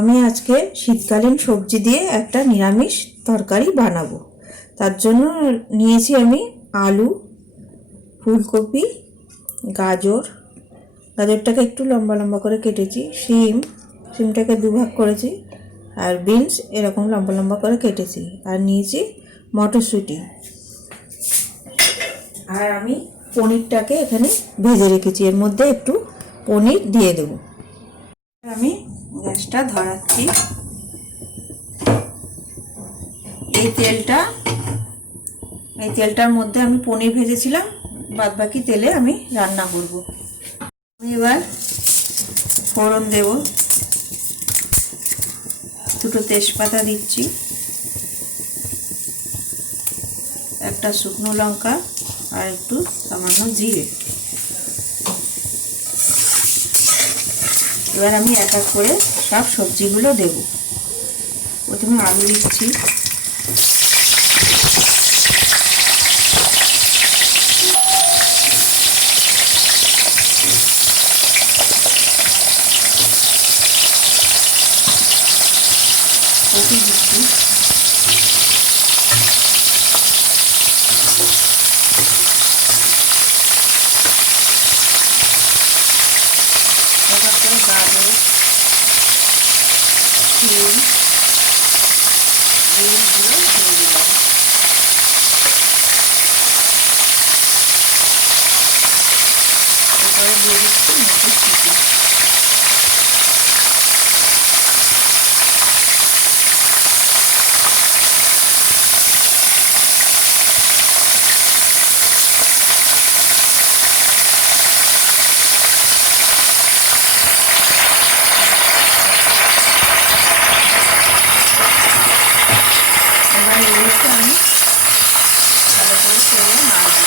আমি আজকে শীতকালীন সবজি দিয়ে একটা নিরামিষ তরকারি বানাবো। তার জন্য নিয়েছি আমি আলু, ফুলকপি, গাজরটাকে একটু লম্বা লম্বা করে কেটেছি, সিমটাকে দুভাগ করেছি, আর বিনস এরকম লম্বা লম্বা করে কেটেছি, আর নিয়েছি মটরশুঁটি, আর আমি পনিরটাকে এখানে ভেজে রেখেছি। এর মধ্যে একটু পনির দিয়ে দেবো। আমি গ্যাসটা ধরাচ্ছি। এই তেলটার মধ্যে আমি পনির ভেজেছিলাম, বাদ বাকি তেলে আমি রান্না করব। আমি এবার ফোড়ন দেব, দুটো তেজপাতা দিচ্ছি, একটা শুকনো লঙ্কা আর একটু সামান্য জিরে। এবার আমি এক এক করে সব সবজিগুলো দেব। প্রথমে আলু দিচ্ছি, কপি দিচ্ছি, এক এক করে গাজর, সিম, বিনসগুলো দিয়ে দিলাম। এরপরে দিয়ে দিচ্ছি মটরশুঁটি। এবার এগুলোকে আমি ভালো করে তেলে নাড়বো।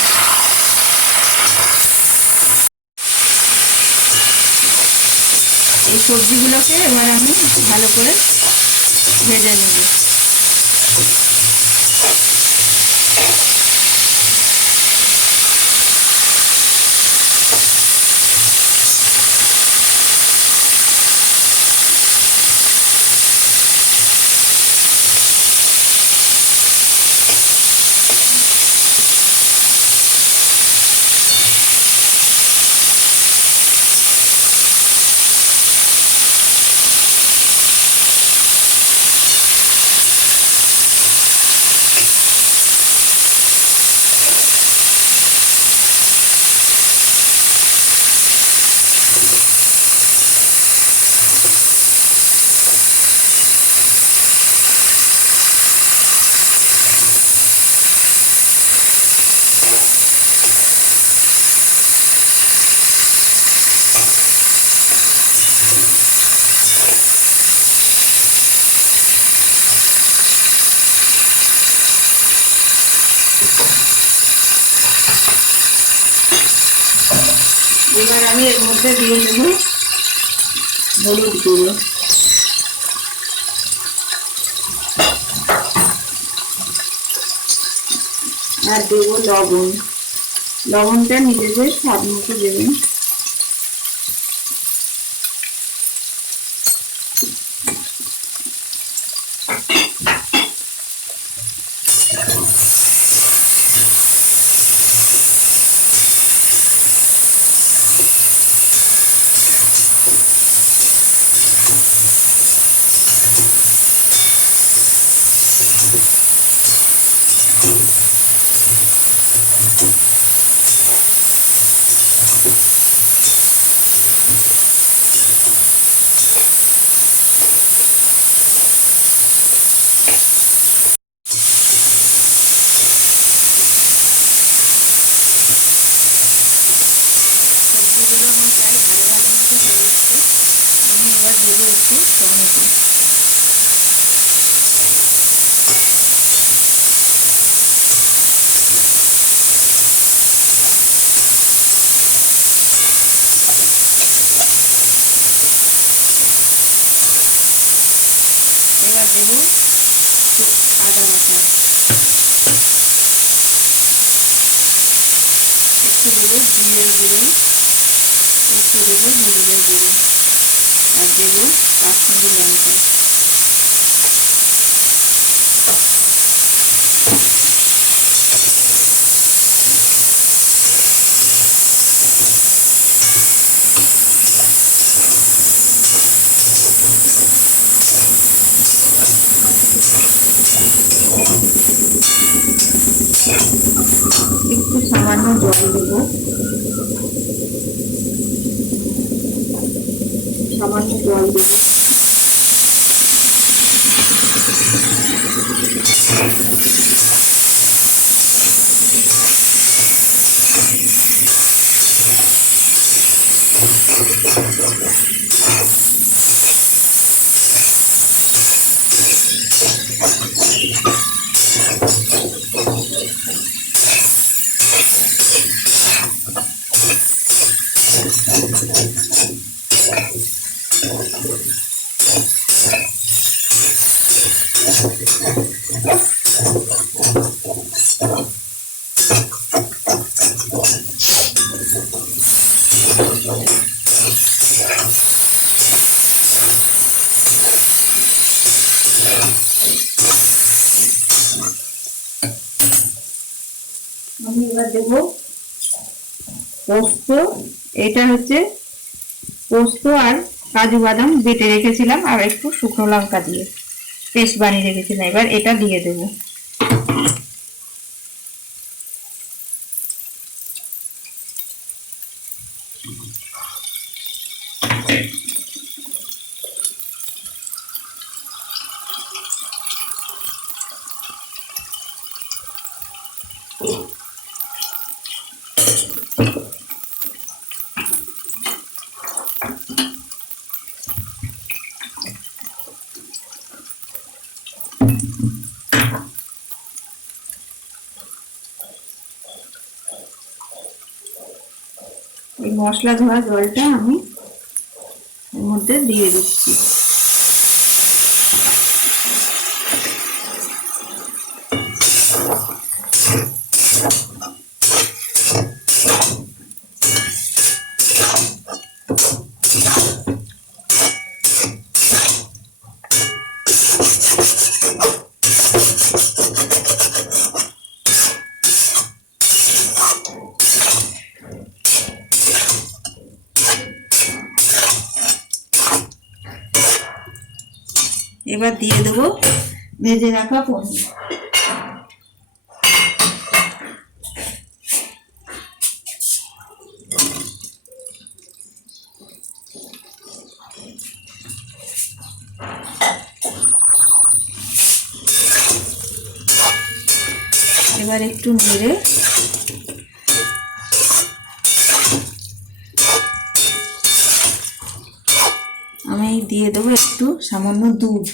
এই সবজিগুলোকে এবার আমি ভালো করে ভেজে নেব। এবার আমি এর মধ্যে দিয়ে দেব হলুদ গুঁড়ো, আর দেব লবণটা নিজেদের স্বাদ মতো দেবেন। সবজিগুলো আমার প্রায় ভালো ভালো মতো হয়ে গেছে। আমি এবার দেবো একটু টমেটো। এবার দেবো আদা বাটা, একটু দেবো জিরের গুঁড়ো, একটু দেবো হলুদের গুঁড়ো। আর দেবো কাশ্মীরি লঙ্কা। একটু সামান্য জল দেবো, সামান্য জল দেবো। আমি এবার দেবো পোস্ত। এটা হচ্ছে পোস্ত আর কাজু বাদাম বেটে রেখেছিলাম, আর একটু শুকনো লঙ্কা দিয়ে পেস্ট বানিয়ে রেখেছিলাম। এবার এটা দিয়ে দেবো। এই মশলা ধোয়া জলটা আমি এর মধ্যে দিয়ে দিচ্ছি। এবার দিয়ে দেবো ভেজে রাখা পনির। এবার একটু নেড়ে আমি দিয়ে দেবো একটু সামান্য দুধ।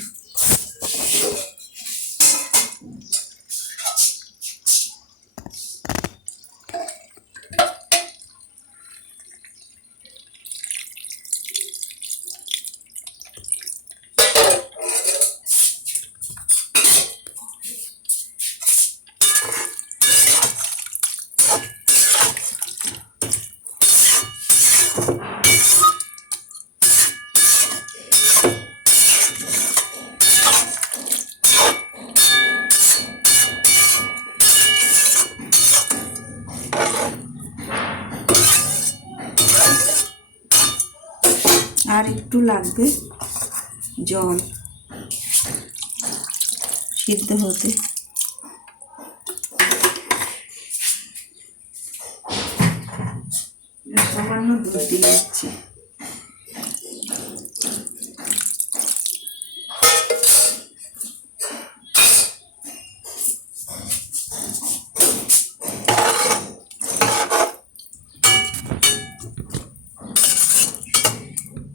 আর একটু লাগবে জল সিদ্ধ হতে। সামান্য দুধ দিয়ে দিচ্ছি।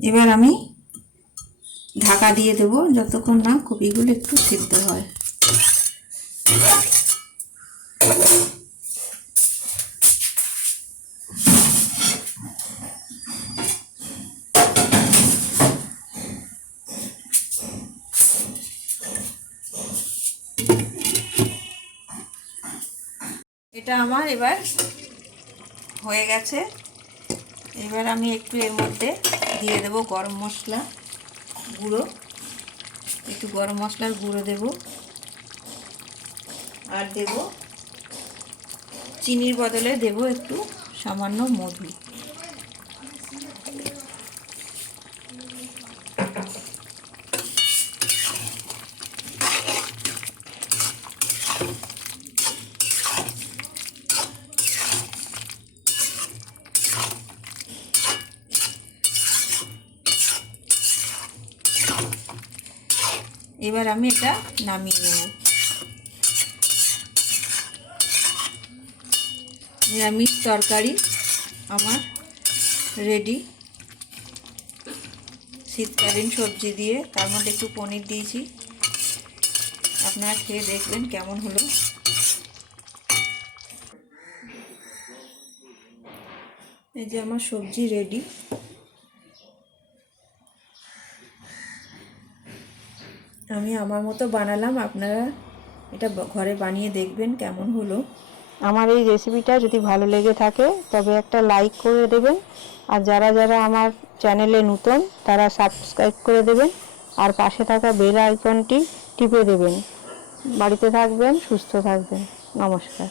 এবার আমি ঢাকা দিয়ে দেবো যতক্ষণ না কপিগুলো একটু সিদ্ধ হয়। এটা আমার এবার হয়ে গেছে। এবার আমি একটু এর মধ্যে দিয়ে দেবো গরম মশলা গুঁড়ো, একটু গরম মশলার গুঁড়ো দেব, আর দেব চিনির বদলে দেব একটু সামান্য মধু। এবার আমি এটা নামিয়ে নেব। নিরামিষ তরকারি আমার রেডি। শীতকালীন সবজি দিয়ে, তার মধ্যে একটু পনির দিয়েছি। আপনারা খেয়ে দেখবেন কেমন হলো। এই যে আমার সবজি রেডি। আমি আমার মতো বানালাম, আপনারা এটা ঘরে বানিয়ে দেখবেন কেমন হলো। আমার এই রেসিপিটা যদি ভালো লেগে থাকে তবে একটা লাইক করে দেবেন, আর যারা যারা আমার চ্যানেলে নতুন তারা সাবস্ক্রাইব করে দেবেন, আর পাশে থাকা বেল আইকনটি টিপে দেবেন। বাড়িতে থাকবেন, সুস্থ থাকবেন। নমস্কার।